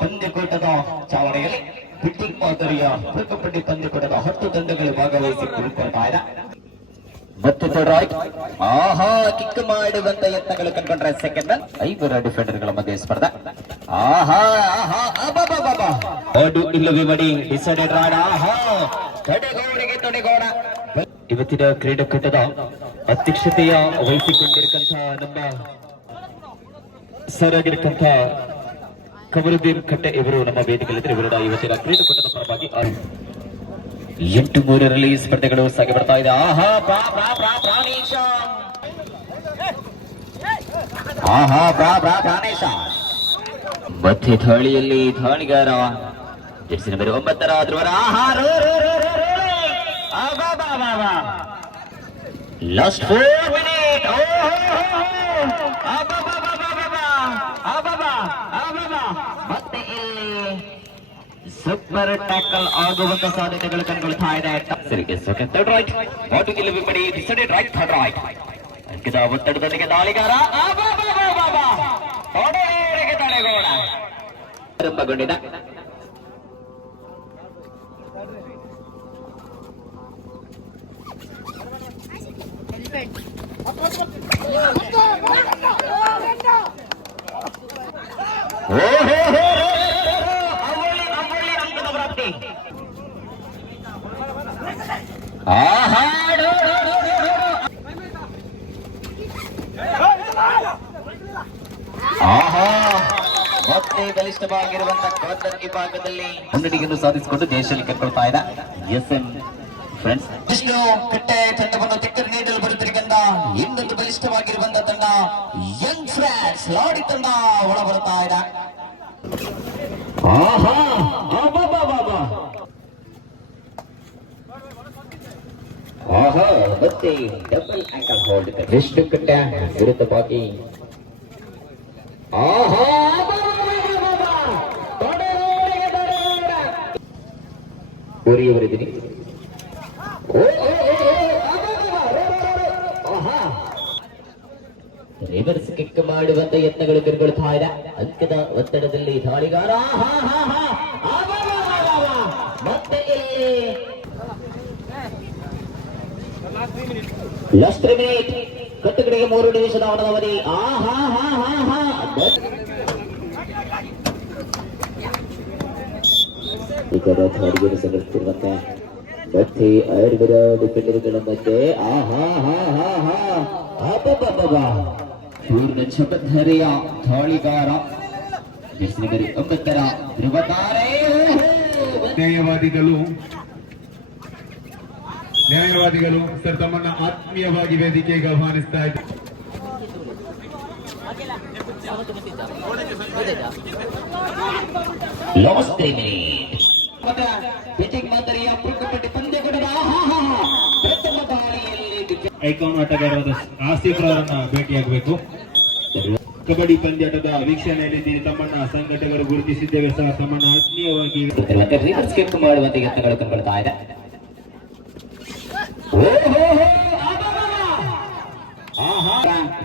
ಪಂದ್ಯಕೂಟದ ಚಾವಣಿಯಲ್ಲಿ betting ಮಾದರಿಯ ಪ್ರಕಪಟ್ಟಿ ಪಂದ್ಯಕೂಟದ ಹತ್ತು ತಂಡಗಳು ಭಾಗವಹಿಸಿ ಕುಳಿತುಕೊಳ್ತಾ ಇದೆ ಮತ್ತು ಥರ್ಡ್ ಆಹಾ ಕಿಕ್ ಮಾಡುವಂತ ಯತ್ನಗಳು ಕಂಡ್ಕೊಂಡ್ರೆ ಸೆಕೆಂಡ್ ಐವರ ಡಿಫೆಂಡರ್ಗಳ ಮಧ್ಯೆ ಸ್ಪರ್ಧೆ ಆಹಾ ಆಹಾ ಅಬಬಬಬ. ಓಡು ಇಲ್ಲವೇ ಮಡಿ ಡಿಸೈಡೆಡ್ ರಾಡ್ ಆಹಾ ತಡೆಗೋಡೆಗೆ ತಡೆಗೋಡ ಇವತ್ತಿನ ಕ್ರೀಡಾಕೂಟದ ಅಧ್ಯಕ್ಷತೆಯ ವಹಿಸಿಕೊಂಡಿರತಕ್ಕಂಥ ನಮ್ಮ ಸರ್ ಆಗಿರತಕ್ಕಂಥ ಕಮರುದ್ದೀನ್ ಕಟ್ಟೆ ಇವರು ನಮ್ಮ ವೇದಿಕೆಯಲ್ಲಿದ್ದರೆ ಇವರ ಇವತ್ತಿನ ಕ್ರೀಡಾಕೂಟದ ಪರವಾಗಿ ಎಂಟು ಮೂರರಲ್ಲಿ ಸ್ಪರ್ಧೆಗಳು ಸಾಗಿ ಬರ್ತಾ ಇದೆ. ಆಹಾ, ಬಾ ಬಾ ಬ್ರಾ ಪ್ರಾಣೇಶ. ಆಹಾ ಬ್ರಾ ಬ್ರಾ ಪ್ರಾಣೇಶ. ಮತ್ತೆ ದಾಳಿಯಲ್ಲಿ ದಾಳಿಗಾರ ಜೆರ್ಸಿ ನಂಬರ್ ಒಂಬತ್ತರ ಧ್ರುವರ. ಆಹಾ, ರೋ ರೋ ರೋ ಬಾ ಬಾ ಬಾ ಲಾಸ್ಟ್ ಫೋರ್ ಮಿನಿಟ್ ಮತ್ತೆ ಸೂಪರ್ ಟ್ಯಾಕಲ್ ಆಗುವಂತ ಸಾಧ್ಯತೆಗಳು ಕಂಡುಕೊಳ್ತಾ ಇದೆ ಸರಿ ಎಸ್ ಓಕೆ ಥರ್ಡ್ ರೈಟ್ ವಾಟು ಗೆಲುವು ಪಡಿ ಡಿಸೈಡೆಡ್ ರೈಟ್ ಥರ್ಡ್ ರೈಟ್ ಅಂಕಿತ ಒತ್ತಡದೊಂದಿಗೆ ದಾಳಿಗಾರ ಆಬಾಬಾಬಾಬಾಬಾ. ತೊಡೆಗೆ ತಡೆಗೋಡ ಆರಂಭಗೊಂಡಿದೆ ಓ ಹೋ ಹೋ ಹೋ, ಹೋ, ಹೋ, ಆಹಾ ಮತ್ತೆ ಬಲಿಷ್ಠವಾಗಿರುವಂತಹ ಕೊಳತರ್ಗಿ ಭಾಗದಲ್ಲಿ ಮುನ್ನಡಿಗೆಯನ್ನು ಸಾಧಿಸಿಕೊಂಡು ಜಯಶಾಲಿ ಕಟ್ಕೊಳ್ತಾ ಇದ್ದ ಎಸ್ ಎನ್ ಫ್ರೆಂಡ್ಸ್ ವಿಷ್ಣು ಕಟ್ಟೆ ತಂಡವನ್ನು ತೆಕ್ಕರು ನೀಡಲು ಬರುತ್ತಿರುವುದರಿಂದ ಇನ್ನೊಂದು ಬಲಿಷ್ಠವಾಗಿರುವಂತಹ ತಂಡ ಯಂಗ್ ಫ್ರೆಂಡ್ಸ್ ಲಾಡಿ ತಂಡ ಒಳ ಬರ್ತಾ ಇದೆ ಆಹಾ ಆಹಾ, ಮತ್ತೆ ಡಬಲ್ ಅಂಕ ಕಿಕ್ ಮಾಡುವಂತ ಯತ್ನಗಳು ತಿರುಗಳ್ತಾ ಇದೆ. ಅಂಕದ ಒತ್ತಡದಲ್ಲಿ ದಾಳಿಗಳಾ ಆಹಾ ಹಾ ಹಾ ಲಾಸ್ಟ್ ಮಿನಿಟ್ ಕಟ್ಟುಕಡೆಗೆ ಮೂರು ನಿಮಿಷದ ಅವನದ ಅವಧಿ ಆ ಹಾ ಹಾ ಹಾ ಹಾ ಈಗ ದಾಳಿಯನ್ನು ಸಂಘಟಿಸಿರುವಂತೆ ಮತ್ತೆ ಐದುವರ ಡಿಫೆಂಡರ್ಗಳ ಮಧ್ಯೆ ಆ ಹಾ ಹಾ ಹಾ ಹಾ ಅಬ್ಬಬ್ಬಬ್ಬ. ಪೂರ್ಣ ಜಪಧರೆಯ ದಾಳಿಗಾರ ಜೆಸ್ಸಿಗರಿ ಒಂಬತ್ತರ ಧ್ರುವತಾರೆ ನ್ಯಾಯವಾದಿಗಳು ನ್ಯಾಯವಾದಿಗಳು ಸರ್ ತಮ್ಮನ್ನ ಆತ್ಮೀಯವಾಗಿ ವೇದಿಕೆಗೆ ಆಹ್ವಾನಿಸ್ತಾ ಇದ್ದಾರೆ ಐಕಾನ್ ಆಟಗಾರರಾದ ಆಸಿಫ್ ಅವರನ್ನ ಭೇಟಿಯಾಗಬೇಕು. ಕಬಡ್ಡಿ ಪಂದ್ಯಾಟದ ವೀಕ್ಷಣೆಯಲ್ಲಿ ತಮ್ಮನ್ನ ಸಂಘಟಕರು ಗುರುತಿಸಿದ್ದೇವೆ. ಸಹ ತಮ್ಮನ್ನ ಆತ್ಮೀಯವಾಗಿ ಮಾಡುವಂತೆ ಯತ್ನಗಳು ಕಂಡುಕೊಳ್ತಾ ಇದೆ.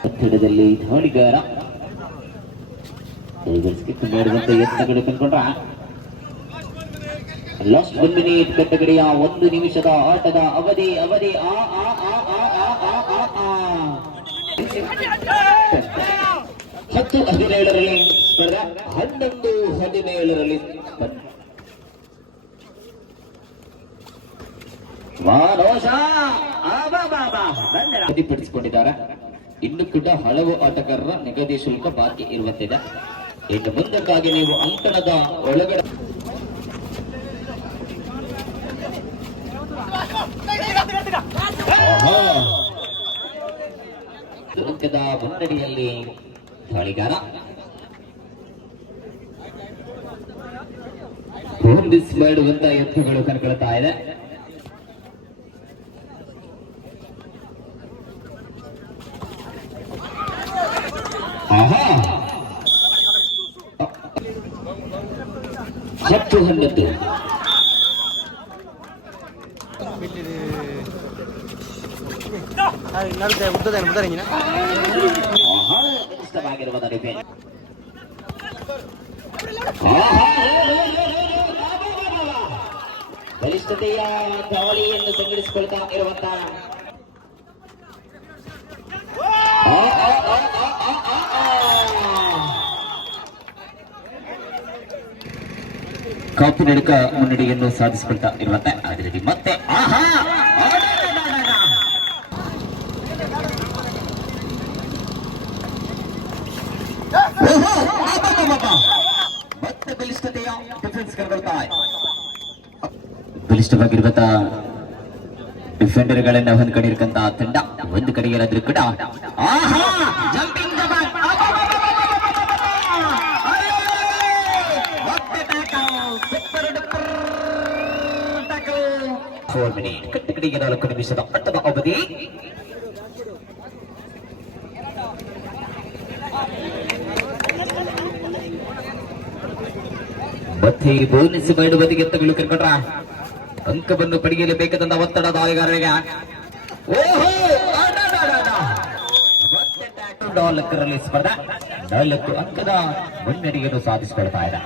ಒತ್ತಡದಲ್ಲಿ ಧೋಳಿಗಾರ ಟೈಗರ್ಸ್ ಕಿತ್ತು ಮಾಡುವಂತ ಯತ್ನಗಳು ಕಂಡ್ಕೊಂಡ್ರ ಲಾಸ್ಟ್ ಒನ್ ಮಿನಿಟ್ ಕಟ್ಟಗಡೆಯ ಒಂದು ನಿಮಿಷದ ಆಟದ ಅವಧಿ ಅವಧಿ ಹತ್ತು ಹದಿನೇಳರಲ್ಲಿ ಹನ್ನೊಂದು ಹದಿನೇಳರಲ್ಲಿ ಮಾನೋಷ ಪ್ರತಿಪಡಿಸಿಕೊಂಡಿದ್ದಾರೆ ಇನ್ನು ಕೂಡ ಹಲವು ಆಟಗಾರರ ನಿಗದಿ ಶುಲ್ಕ ಬಾಕಿ ಇರುವಂತಿದೆ. ಇನ್ನು ಮುಂದಕ್ಕಾಗಿ ನೀವು ಅಂಕಣದ ಒಳಗಡೆ ಅಂತ್ಯದ ಮುನ್ನಡಿಯಲ್ಲಿ ದಾಳಿಗಾರ. ಮಾಡುವಂತ ಯತ್ನಗಳು ಕಣ್ಕೊಳ್ತಾ ಇದೆ. ಹತ್ತು ಹನ್ನೊಂದು ನಡುತ್ತೆ ಉದ್ದದ ಉದ್ದರಂಗಿನ ಆಹಾ ಇಷ್ಟವಾಗಿರುವ ನಡಿಗೆ ಆಹಾ ಬಲಿಷ್ಠತೆಯ ದಾಳಿಯನ್ನು ಸಂಘಟಿಸಿಕೊಳ್ತಾ ಇರುವಂತ ಆ, ಆ, ಆ, ಆ, ಆ, ಆ, ಆ. ಕಾಪು ನಡುಕ ಮುನ್ನಡೆಯನ್ನು ಸಾಧಿಸಿಕೊಳ್ತಾ ಇರುವಂತೆ ಅದೇ ರೀತಿ ಮತ್ತೆ ಆಹಾ ಆಡಾಡಾಡಾಡ. ಓಹೋ, ಅಬ್ಬಬ್ಬಬ್ಬಬ್ಬ. ಮತ್ತೆ ಬಲಿಷ್ಠತೆಯ ಡಿಫೆನ್ಸ್ ಕರ್ಕೊಳ್ತಾ ಬಲಿಷ್ಠವಾಗಿರುವಂತ ಡಿಫೆಂಡರ್ಗಳನ್ನ ಹೊಂದ್ಕೊಂಡಿರ್ತಕ್ಕಂತ ತಂಡ ಒಂದು ಕಡೆ ಏನಾದ್ರೂ ಕೂಡ ಆಹಾ ಜಂಪಿಂಗ್ ಫೋರ್ ಮಿನಿಟ್ ಕಡೆಗೆ ನಾಲ್ಕು ನಿಮಿಷದ ಆಟದ ಅವಧಿ. ಮತ್ತೆ ಬೋನಸ್ ಮಾಡುವುದಕ್ಕೆ ಎತ್ತಗಳು ಕರ್ಕೊಂಡ್ರ? ಅಂಕವನ್ನು ಪಡೆಯಲು ಬೇಕಾದಂತ ಒತ್ತಡ ದಾಳಿಗಾರರಿಗೆ ಓಹೋ! ನಾಲ್ಕರಲ್ಲಿ ಸ್ಪರ್ಧೆ. ನಾಲ್ಕು ಅಂಕದ ಮುನ್ನಡೆಯನ್ನು ಸಾಧಿಸಿಕೊಳ್ತಾ ಇದೆ.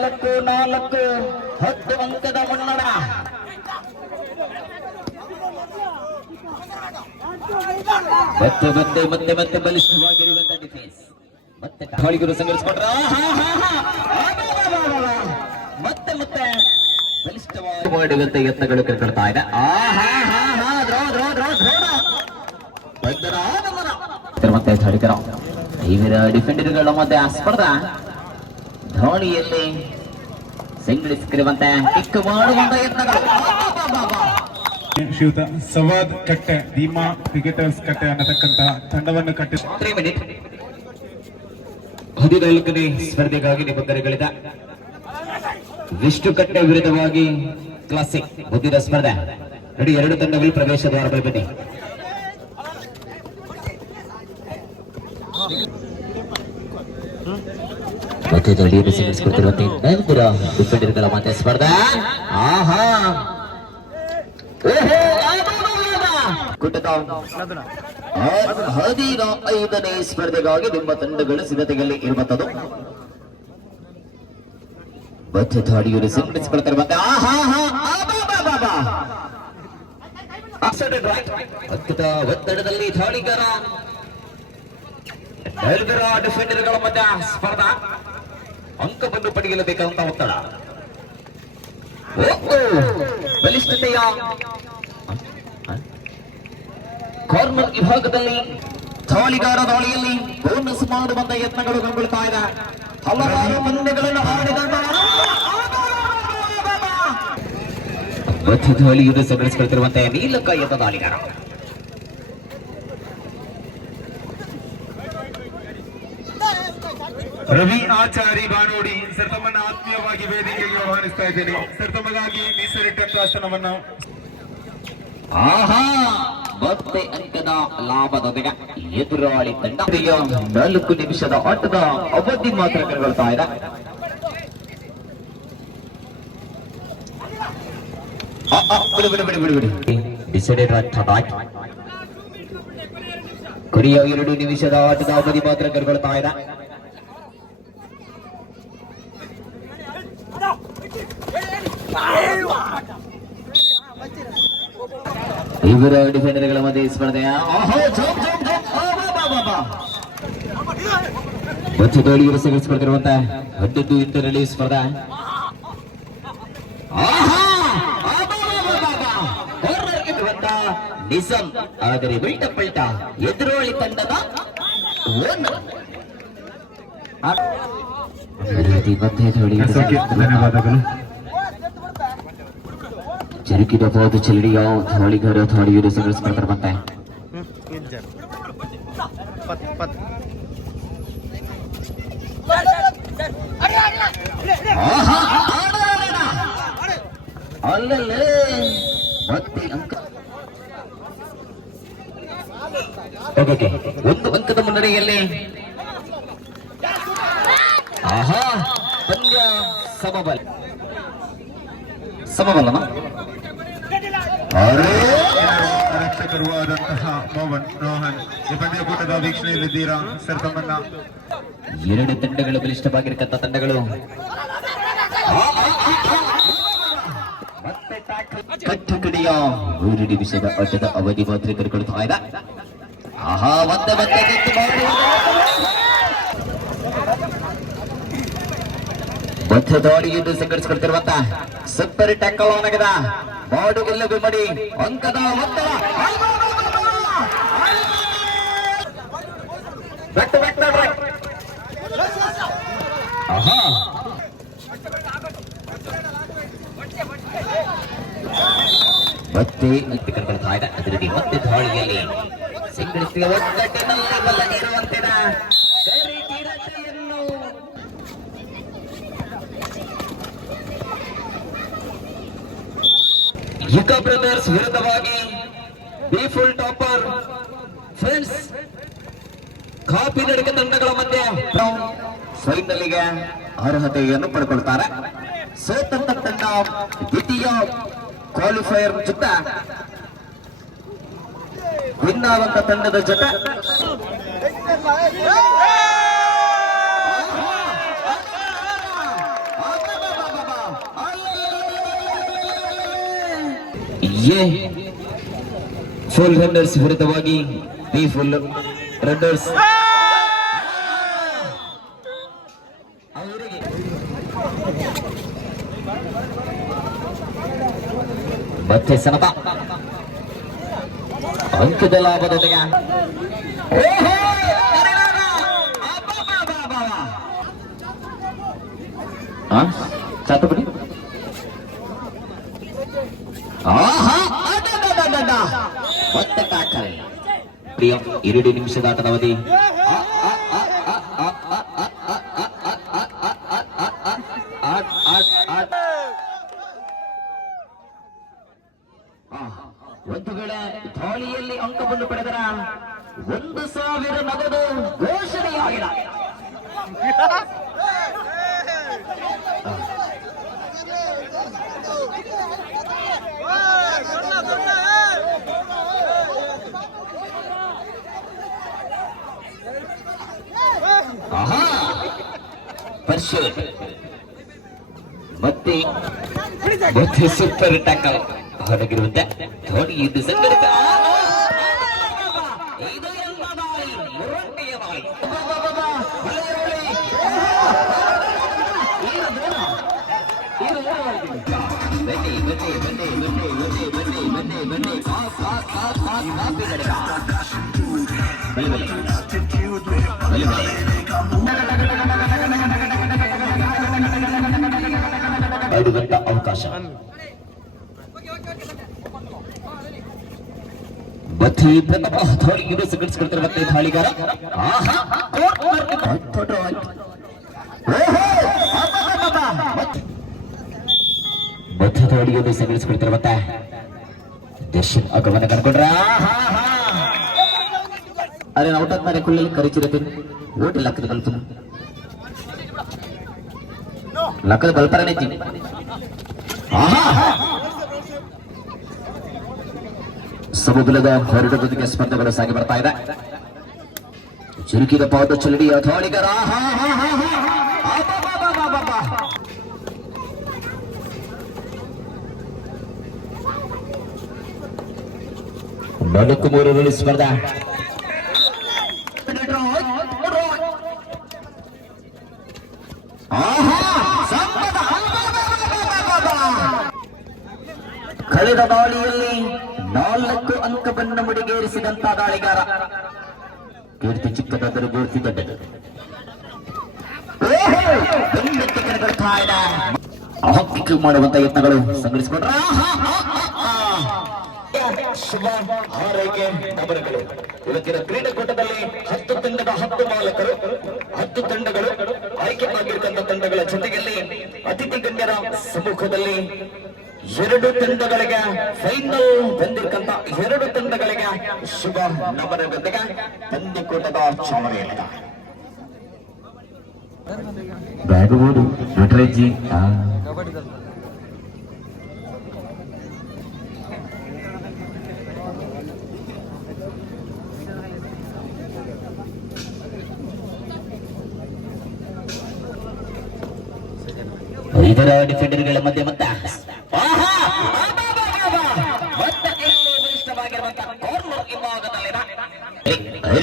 ನಾಲ್ಕು ನಾಲ್ಕು. ಹತ್ತು ಅಂಕದ ಮುನ್ನಡ. ಮತ್ತೆ ಮತ್ತೆ ಮತ್ತೆ ಮತ್ತೆ ಬಲಿಷ್ಠವಾಗಿರುವಂತಹ ಡಿಫೆನ್ಸ್ ಮತ್ತೆ ದಾಳಿಗರು ಸಂಘಟಿಸಿಕೊಂಡ್ರ. ಮತ್ತೆ ಮತ್ತೆ ಬಲಿಷ್ಠವಾಗಿ ಮಾಡುವಂತ ಯತ್ನಗಳು ಕೈಗೊಳ್ತಾ ಇದೆ. ಮತ್ತೆ ಡಿಫೆಂಡರ್ಗಳ ಮಧ್ಯೆ ಸ್ಪರ್ಧಾ. ಧೋಣಿಯಲ್ಲಿ ಸಂಘಟಿಸಿರುವಂತೆ ಕಿಕ್ ಮಾಡುವಂತ ಯತ್ನಗಳು. ಸವಾದ್ ಕಟ್ಟೆ ಧೀಮಾ ಕ್ರಿಕೆಟರ್ಸ್ ಕಟ್ಟೆ ಅನ್ನತಕ್ಕಂತಹ ತಂಡವನ್ನು ಕಟ್ಟಿ ತ್ರೀ ಮಿನಿಟ್. ಹದಿನಾಲ್ಕನೇ ಸ್ಪರ್ಧೆಗಾಗಿ ನಿಬಂಧನೆಗಳಿದ ವಿಷ್ಣು ಕಟ್ಟೆ ವಿರುದ್ಧವಾಗಿ ಕ್ಲಾಸಿಕ್ ಬುದ್ಧಿದ ಸ್ಪರ್ಧೆ. ನೋಡಿ ಎರಡು ತಂಡಗಳು ಪ್ರವೇಶ ದ್ವಾರ ಬನ್ನಿ. ಮತ್ತೆ ದಳಿಯನ್ನು ನಡೆಸಿಕೊಡ್ತಿರುವಂತೆ ಇನ್ನೊಂದರ ಡಿಫೆಂಡರ್ಗಳ ಮತ್ತೆ ಸ್ಪರ್ಧಾ ಆಹಾ ಓಹೋ ಆಬಾಬಾಬಾ. ಕುಟ್ಟದ ಹದಿನ ಐದನೇ ಸ್ಪರ್ಧೆಗಾಗಿ ನಿಮ್ಮ ತಂಡಗಳು ಸಿದ್ಧತೆಯಲ್ಲಿ ಇರುವಂತದ್ದು ಮತ್ತೆ ದಾಳಿಯನ್ನು ಸಂಘಟಿಸಿಕೊಳ್ತಿರುವಂತೆ ಆಹಾ. ಅದ್ಭುತ ಒತ್ತಡದಲ್ಲಿ ದಾಳಿಗಾರ ಡಿಫೆಂಡರ್ಗಳ ಮಧ್ಯ ಸ್ಪರ್ಧಾ ಅಂಕವನ್ನು ಪಡೆಯಲು ಬೇಕಾದಂತ ಒತ್ತಡ ಬಲಿಷ್ಠತೆಯ ಕಾರ್ನರ್ ವಿಭಾಗದಲ್ಲಿ ಚಾಲಿಗಾರ ದಾಳಿಯಲ್ಲಿ ಬೋನಸ್ ಬಂದ ಯತ್ನಗಳು ಕಂಡುಕೊಳ್ತಾ ಇದೆ. ಹಲವಾರು ಪಂದ್ಯಗಳನ್ನು ಆಡಿದ ಯುದ್ಧ ದಾಳಿಯನ್ನು ಸಂಘಟಿಸಿಕೊಳ್ತಿರುವಂತೆ ನೀಲಕಾಯದ ದಾಳಿಗಾರ. ರವಿ ಆಚಾರಿ ಬಾನೋಡಿ, ಸರ್ ತಮ್ಮನ್ನ ಆತ್ಮೀಯವಾಗಿ ವೇದಿಕೆಗೆ ಆಹ್ವಾನಿಸ್ತಾ ಇದ್ದೇನೆ. ಸರ್ ತಮ್ಮಗಾಗಿ ಮೀಸಲಿಟ್ಟಂತ ಆಸನವನ್ನ. ಆಹಾ! ಮತ್ತೆ ಅಂಕದ ಲಾಭದೊಂದಿಗೆ ಎದುರಾಳಿ ತಂಡ. ನಾಲ್ಕು ನಿಮಿಷದ ಆಟದ ಅವಧಿ ಮಾತ್ರ ಕೈಗೊಳ್ತಾ ಇದೆ. ಬಿಡು ಕೊನೆಯ ಎರಡು ನಿಮಿಷದ ಆಟದ ಅವಧಿ ಮಾತ್ರ ಕೈಗೊಳ್ತಾ ಇದೆ. ಇವರ ಡಿಫೆಂಡರ್ಗಳ ಮಧ್ಯೆ ಸ್ಪರ್ಧೆ ಆಹೋ, ಜಂಪ್, ಜಂಪ್, ಜಂಪ್. ಆ, ಬಾ, ಬಾ, ಬಾ, ಬಾ. ಮತ್ತು ದಾಳಿಗರು ಸಂಘಟಿಸಿಕೊಳ್ತಿರುವಂತ ಹದ್ದದ್ದು. ಕಾರ್ನರ್ಗೆ ಬರುವಂತ ನಿಜಂ ಆದರೆ ಬಿಲ್ಟ ಪಲ್ಟ ಎದುರೋಳಿ ತಂಡದ ಧನ್ಯವಾದಗಳು ज़रूरी तो बहुत चल रही है थोड़ी घर, थोड़ी उधर से घर स्पर्श कर है। समबल। ರಕ್ಷಕರು ಆದಂತಹ ಮೋಹನ್ ರೋಹನ್ ಈ ಪಂದ್ಯಕೂಟದ ವೀಕ್ಷಣೆಯಲ್ಲಿದ್ದೀರಾ ಸರ್ ತಮ್ಮನ್ನ. ಎರಡು ತಂಡಗಳು ಬಲಿಷ್ಠವಾಗಿರತಕ್ಕಂತ ತಂಡಗಳು. ಕಟ್ಟುಕಡಿಯ ಮೂರು ನಿಮಿಷದ ಆಟದ ಅವಧಿ ಮಾತ್ರ ಕರ್ಕೊಳ್ತಾ ಇದೆ. ಆಹಾ ಮತ್ತೆ ಮತ್ತೆ. ಮತ್ತೆ ದಾಳಿಯನ್ನು ಸಂಘಟಿಸಿಕೊಳ್ತಿರುವಂತ ಸೂಪರ್ ಟ್ಯಾಕಲ್ ಅವನಾಗದ ಮಾಡುಗೆಲ್ಲವೇ ಮಾಡಿ ಅಂಕದ ಒತ್ತಡ. ಬೆಟ್ಟು ಬೆಟ್ಟ ಆಹಾ. ಮತ್ತೆ ಮತ್ತೆ ಕರ್ಕೊಳ್ತಾ ಇದೆ ಅದರಲ್ಲಿ ಮತ್ತೆ ದಾಳಿಯಲ್ಲಿ ಬಲ್ಲ ಇರುವಂತಿನ ಸರಿ ಕಿರತೆಯನ್ನು ಯುಗ ಬ್ರದರ್ಸ್ ವಿರುದ್ಧವಾಗಿ ಬಿ ಫುಲ್ ಟಾಪರ್ ಫ್ರೆಂಡ್ಸ್ ಕಾಪಿ ನಡಿಕೆ ತಂಡಗಳ ಮಧ್ಯೆ ಫೈನಲ್ಗೆ ಅರ್ಹತೆಯನ್ನು ಪಡ್ಕೊಳ್ತಾರೆ. ಸೋತಂತ ತಂಡ ದ್ವಿತೀಯ ಕ್ವಾಲಿಫೈಯರ್ ಜೊತೆ ವಿನ್ ತಂಡದ ಜೊತೆ. ये फुल रनर्स हरितवागी थ्री फुल रनर्स ಮತ್ತೆ ಸನಪ ಅಂಕದ ಲಾಭದೊಂದಿಗೆ ಚಾತಪಡಿ ಒಟ್ಟ ಪ್ರಿಯ ಎರಡು ನಿಮಿಷದ ಆಟದವಧಿ ಪರ್ಶೂಟ್ ಮತ್ತೆ ಮತ್ತೆ ಸೂಪರ್ ಟ್ಯಾಕಲ್ ಹೊರಗಿರುವಂತೆ ಧೋನಿ ಇದು ಸಂಘಟಿತ ದೊಡ್ಡ ಅವಕಾಶ. ಬತ್ತಿಯಿಂದ ಹಥೋಳಿ ಯುವ ಮತ್ತೆ ದರ್ಶನ್ ಅಗಮನ ಕರ್ಕೊಂಡ್ರ ಅರೆ, ಔಟ್ ಆಗ್ತಾರೆ, ಕುಳ್ಳಲ್ಲಿ ಕರಿಚಿರತೀನಿ ಓಟಿಲ್ಲ ಹಾಕಿದ್ರೆ ಕಲ್ತು ಲಕ್ಕದ ಬಲ್ಪರನೇ ತಿಂಡಿ ಸಮುದ್ರದ ಹೊರಡುವುದಕ್ಕೆ ಸ್ಪಂದಗಳು ಸಾಗಿ ಬರ್ತಾ ಇದೆ ಚುರುಕಿದ ಪಾದ ಚಲಡಿ ಅಥೋಣಿಗರ ನಾಲ್ಕು ಮೂರು ರನ್ ಸ್ಪರ್ಧೆ ಕಳೆದ ದಾಳಿಯಲ್ಲಿ ನಾಲ್ಕು ಅಂಕವನ್ನು ಮುಡಿಗೇರಿಸಿದಂತ ದಾಳಿಗಾರ. ಕೀರ್ತಿ ಚಿಕ್ಕದಾದರೂ ಗೋರ್ತಿ ದೊಡ್ಡದು. ಮಾಡುವಂತ ಯತ್ನಗಳು ಸಂಘಟಿಸಿಕೊಂಡ್ರ. ಶುಭ ನಮನಗಳು. ಇವತ್ತಿನ ಕ್ರೀಡಾಕೂಟದಲ್ಲಿ ಹತ್ತು ತಂಡದ ಹತ್ತು ಮಾಲಕರು, ಹತ್ತು ತಂಡಗಳು ಆಯ್ಕೆ ಮಾಡಿರ್ತಕ್ಕಂಥ ತಂಡಗಳ ಜೊತೆಯಲ್ಲಿ ಅತಿಥಿ ಗಣ್ಯರ ಸಮ್ಮುಖದಲ್ಲಿ ಎರಡು ತಂಡಗಳಿಗೆ ಫೈನಲ್ ಬಂದಿರ್ತಕ್ಕಂಥ ಎರಡು ತಂಡಗಳಿಗೆ ಶುಭ ನಮನದೊಂದಿಗೆ ಪಂದ್ಯಕೂಟದ ಚಾಮರೆಯಲ್ಲಿದೆ ಬ್ಯಾಗಬೋರ್ಡು ನಟರಾಜಿ ಇದರ ಡಿಫೆಂಡರ್ಗಳ ಮಧ್ಯೆ ಮತ್ತೆ ಆಹಾ! ಆಬಾಬಾಬಾಬಾ! ಮತ್ತೆ ಇಲ್ಲಿ ಬಲಿಷ್ಠವಾಗಿರುವಂತಹ ಕಾರ್ನರ್ ವಿಭಾಗದಲ್ಲಿನ ಐವರು ಡಿಫೆಂಡರ್ಗಳ ಮಧ್ಯೆ ಸ್ಪರ್ಧಾ ಆಹಾ! ಆಬಾಬಾಬಾಬಾಬಾಬಾ! ಬಹಳಷ್ಟು ಡಿಫೆನ್ಸ್ ಕನ್ಕೊಳ್ತಾ ಇದ್ದ. Decided right to ball. ರಜಕ್ ಆಗಮನ ಕಂಡ್ಕೊಂಡ್ರ. ಆಹಾ!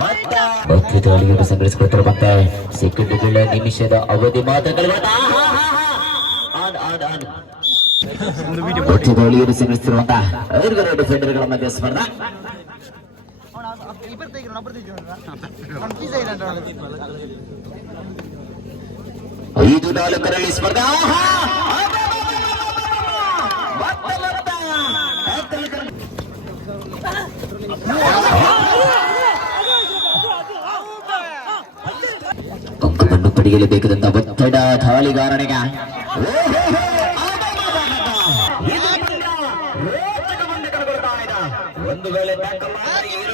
ಮತ್ತೆ ಮತ್ತೆ ದಾಳಿಯನ್ನು ಸಂಗ್ರಹಿಸಿಕೊಳ್ತಾರೆ ಮತ್ತೆ ಸೆಕೆಂಡ್ಗಳ ನಿಮಿಷದ ಅವಧಿ ಮಾತುಗಳು ಬರ್ತಾ- ಆಹಾ, ಆಹಾ, ಆನ್, ಆನ್, ಆನ್. ಮತ್ತೆ ದಾಳಿಯನ್ನು ಸಂಗ್ರಹಿಸಿರುವಂತ ಐದುಗುರು ಡಿಫೆಂಡರ್ಗಳ ಮಧ್ಯೆ ಸ್ಪರ್ಧಾ ಇಬ್ಬರು ತೆಗಿರೋಣ ಒಬ್ಬರು ತೆಗಿರೋಣ ಅವ್ನು ಪೀಸ ಇಲ್ಲ ಐದು ನಾಲ್ಕರಲ್ಲಿ ಸ್ಪರ್ಧಾ ಆಹಾ! ಮತ್ತೆ ಮತ್ತೆ. ಅಂಕವನ್ನು ಪಡೆಯಲೇಬೇಕಾದಂತ ಒತ್ತಡ ದಾಳಿಗಾರನಿಗೆ Are you?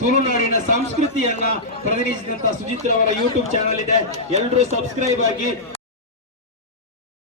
ತುಳುನಾಡಿನ ಸಂಸ್ಕೃತಿಯನ್ನ ಪ್ರತಿನಿಧಿಸಿದಂತ ಸುಜಿತ್ ಅವರ ಯೂಟ್ಯೂಬ್ ಚಾನೆಲ್ ಇದೆ. ಎಲ್ಲರೂ ಸಬ್ಸ್ಕ್ರೈಬ್ ಆಗಿ